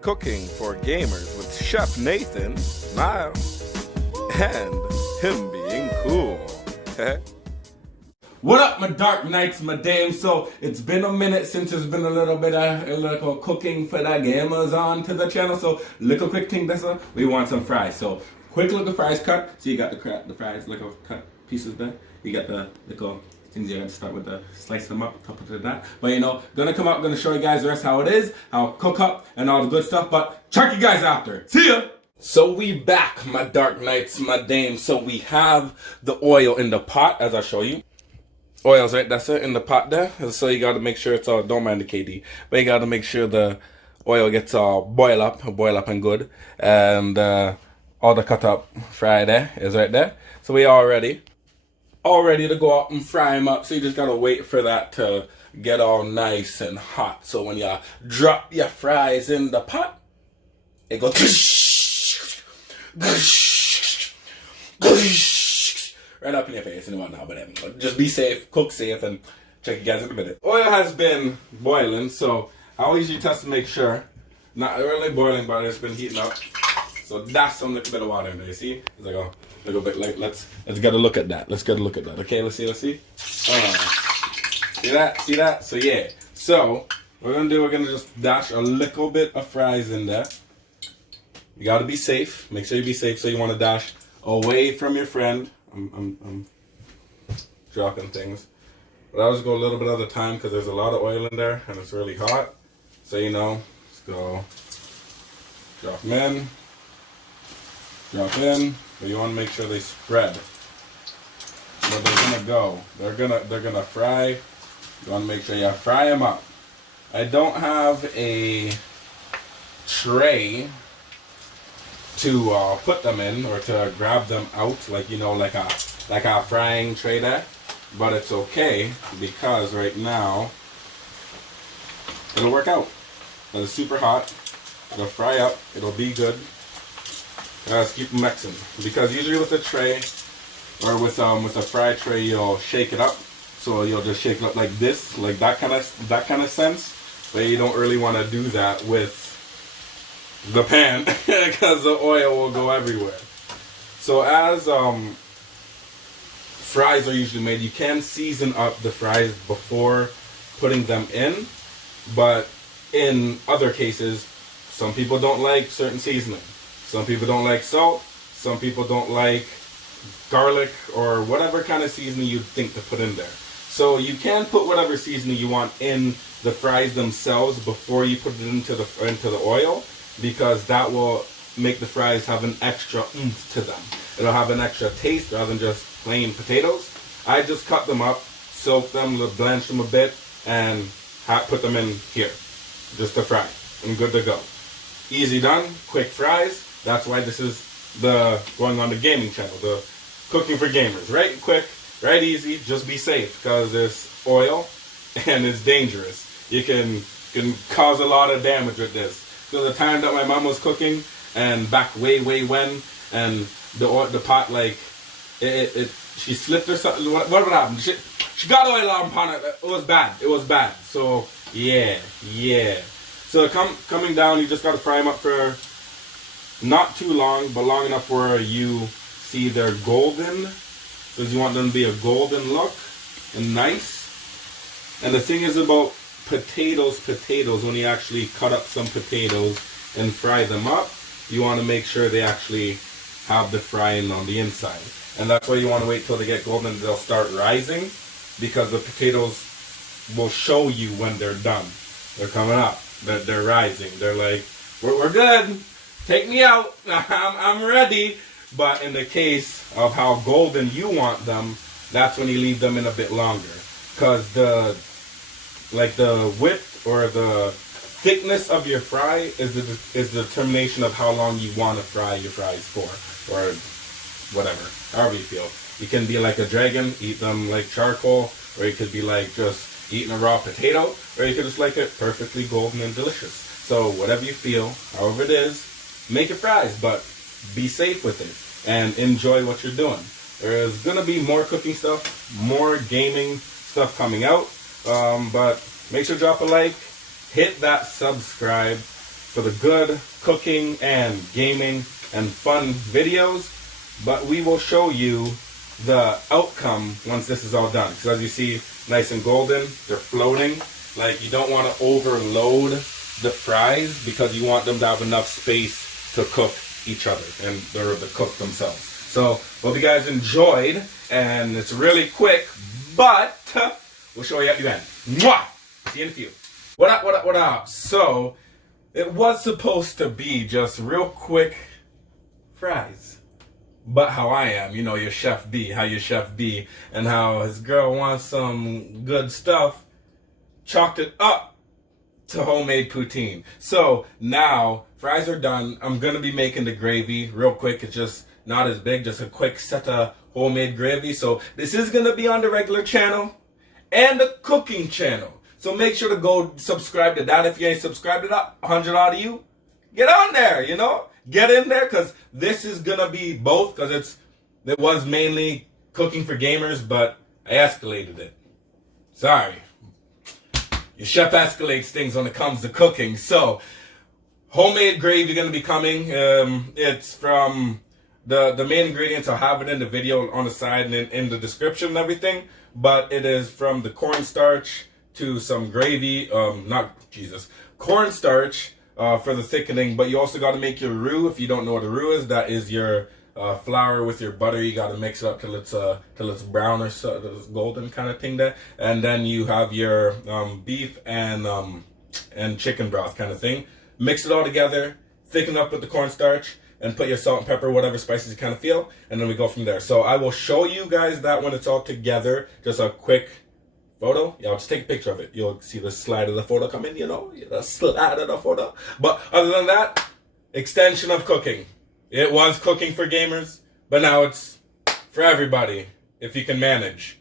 Cooking for Gamers with Chef Nathan, smile, and him being cool. What up, my dark knights, my dames? So it's been a minute since there's been a little bit of cooking for the gamers on to the channel. So little quick thing, we want some fries. So quick little fries cut. So you got the fries, little cut pieces there. You got the little things you got to start with the slice them up, top of that. But you know, gonna come up, gonna show you guys the rest how it is, how it cook up, and all the good stuff. But check you guys after. See ya. So we back, my dark knights, my dames. So we have the oil in the pot, as I show you. Oils, right? That's it in the pot there. So you got to make sure it's all. Don't mind the KD, but you got to make sure the oil gets all boil up and good, and all the cut up fry there is right there. So we all ready to go out and fry them up. So you just gotta wait for that to get all nice and hot. So when you drop your fries in the pot, it goes right up in your face and whatnot. But just be safe, cook safe, and check you guys in a minute. Oil has been boiling, so I always test to make sure. Not really boiling, but it's been heating up. So that's some little bit of water in there. You see? It's like a little bit. Like let's get a look at that. Let's get a look at that. Okay, let's see. See that? So yeah. So what we're gonna just dash a little bit of fries in there. You gotta be safe. Make sure you be safe. So you want to dash away from your friend. I'm dropping things, but I'll just go a little bit at a time because there's a lot of oil in there and it's really hot. So you know, let's go. Drop them in. Drop in. But you want to make sure they spread. Where they're gonna go. They're gonna fry. You want to make sure you fry them up. I don't have a tray to put them in or to grab them out, like you know, like a frying tray there. But it's okay because right now it'll work out. It's super hot. It'll fry up. It'll be good. Just keep mixing because usually with a tray or with a fry tray you'll shake it up. So you'll just shake it up like this, like that kind of sense. But you don't really want to do that with the pan because the oil will go everywhere. So as fries are usually made, you can season up the fries before putting them in, but in other cases some people don't like certain seasoning. Some people don't like salt, some people don't like garlic or whatever kind of seasoning you think to put in there. So you can put whatever seasoning you want in the fries themselves before you put it into the oil, because that will make the fries have an extra oomph to them. It'll have an extra taste rather than just plain potatoes. I just cut them up, soak them, blanch them a bit, and put them in here, just to fry. I'm good to go. Easy done, quick fries. That's why this is the going on the gaming channel, the cooking for gamers. Right quick, right easy, just be safe because there's oil and it's dangerous. You can cause a lot of damage with this. So the time that my mom was cooking, and back way when, and the pot like she slipped or something. What happened? She got oil on it. It was bad. So yeah. So coming down, you just gotta fry them up for not too long, but long enough where you see they're golden, because you want them to be a golden look and nice. And the thing is about potatoes, when you actually cut up some potatoes and fry them up, you want to make sure they actually have the frying on the inside. And that's why you want to wait till they get golden and they'll start rising, because the potatoes will show you when they're done. They're coming up. They're rising. They're like, we're good. Take me out. I'm ready. But in the case of how golden you want them, that's when you leave them in a bit longer, because the width or the thickness of your fry is the determination of how long you want to fry your fries for, or whatever, however you feel. You can be like a dragon, eat them like charcoal, or you could be like just eating a raw potato, or you could just like it perfectly golden and delicious. So whatever you feel, however it is, make your fries, but be safe with it and enjoy what you're doing. There's gonna be more cooking stuff, more gaming stuff coming out, but make sure to drop a like, hit that subscribe, for the good cooking and gaming and fun videos, but we will show you the outcome once this is all done. Because as you see, nice and golden, they're floating. Like, you don't want to overload the fries because you want them to have enough space to cook each other and to cook themselves. So hope you guys enjoyed, and it's really quick, but we'll show you at the end. Mwah! See you in a few. What up, what up, what up? So it was supposed to be just real quick fries. But how I am, you know, your chef B, how your chef B, and how his girl wants some good stuff, chalked it up to homemade poutine. So now fries are done. I'm gonna be making the gravy real quick. It's just not as big, just a quick set of homemade gravy. So this is gonna be on the regular channel and the cooking channel. So make sure to go subscribe to that. If you ain't subscribed to that, 100 out of you, get on there, you know? Get in there, because this is going to be both, because it was mainly cooking for gamers, but I escalated it. Sorry. Your chef escalates things when it comes to cooking. So, homemade gravy going to be coming. It's from the main ingredients. I'll have it in the video on the side and in the description and everything. But it is from the cornstarch to some gravy. Cornstarch. For the thickening, but you also got to make your roux. If you don't know what a roux is, that is your flour with your butter. You got to mix it up till it's brown or so, golden kind of thing there. And then you have your beef and chicken broth kind of thing. Mix it all together, thicken up with the cornstarch, and put your salt and pepper, whatever spices you kind of feel, and then we go from there. So I will show you guys that when it's all together. Just a quick photo. Yeah, I'll just take a picture of it. You'll see the slide of the photo come in, you know, the slide of the photo. But other than that, extension of cooking. It was cooking for gamers, but now it's for everybody, if you can manage.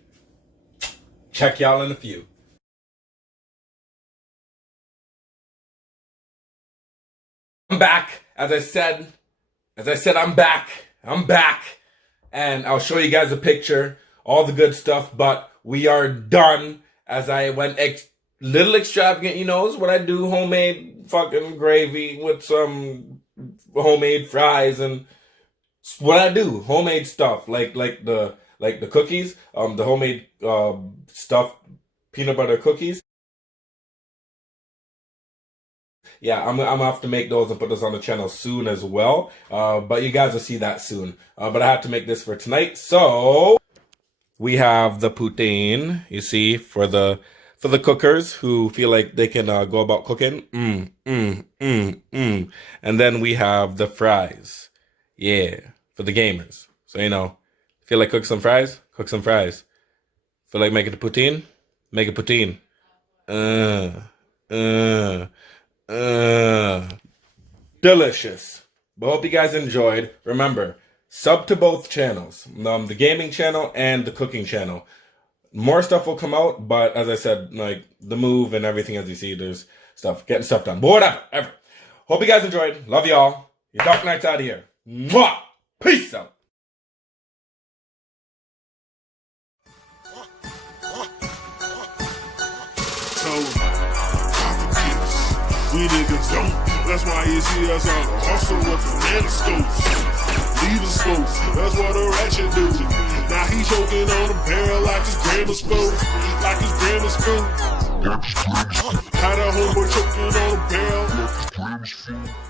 Check y'all in a few. I'm back. As I said, I'm back. I'm back. And I'll show you guys a picture, all the good stuff, but we are done. As I went little extravagant, you know, is what I do. Homemade fucking gravy with some homemade fries, and what I do. Homemade stuff like the cookies, the homemade stuffed peanut butter cookies. Yeah, I'm gonna have to make those and put those on the channel soon as well. But you guys will see that soon. But I have to make this for tonight, so we have the poutine, you see, for the cookers who feel like they can go about cooking. And then we have the fries. Yeah, for the gamers. So, you know, feel like cook some fries? Cook some fries. Feel like making a poutine? Make a poutine. Delicious. But hope you guys enjoyed. Remember, sub to both channels, the gaming channel and the cooking channel. More stuff will come out, but as I said, like the move and everything, as you see, there's stuff, getting stuff done. But whatever. Hope you guys enjoyed. Love y'all. Your Dark Knight's out of here. Mwah! Peace out. We niggas don't. That's why you see us on the hustle with the nanoscopes. Leave the scopes. That's what a ratchet do. Now he choking on a barrel like his grandma's spoke. Like his grandma's spoke. Had a homeboy choking on a barrel like his grandma's spoke.